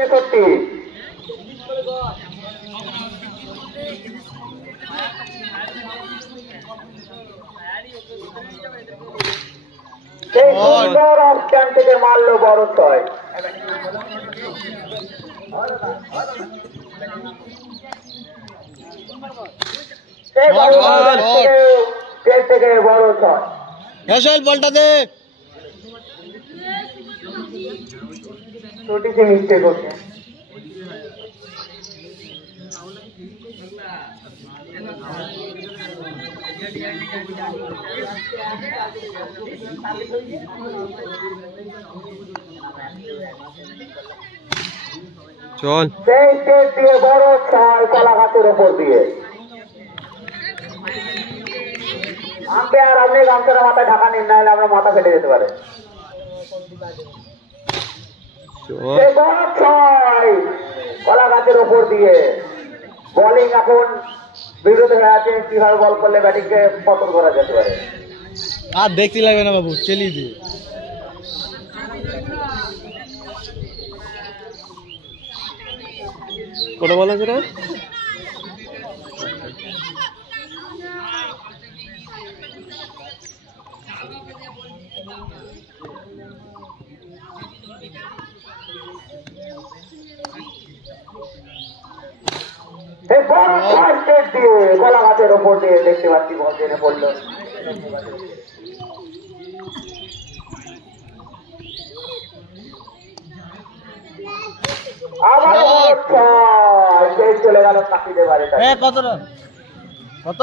63 সেই সুন্দর অফস্ট্যান্ড থেকে মারলো বড় 6 থেকে বড় 6 বলটা দে छोटी सी मिस्टेक होती है চল সেই স্টেপ দিয়ে বড় 6 কলা গাছের উপর দিয়ে আম্পায়ার আপনি গামছাটা মাথায় ঢাকা নিন, না হলে আমরা মাথা ফেটে যেতে পারে। কলা গাছের উপর দিয়ে বোলিং এখন বিরোধ হয়ে আছে, কিভাবে বল করলে ব্যাটিং কে পতন করা যেতে পারে। আর দেখতে লাগবে না বাবু, চালিয়ে দিয়ে কোটা বলা আছে কলা গাছের ওপর দিয়ে দেখতে পাচ্ছি বল জেনে পড়লো। আবার চলে গেল তাকিতে পারে। কত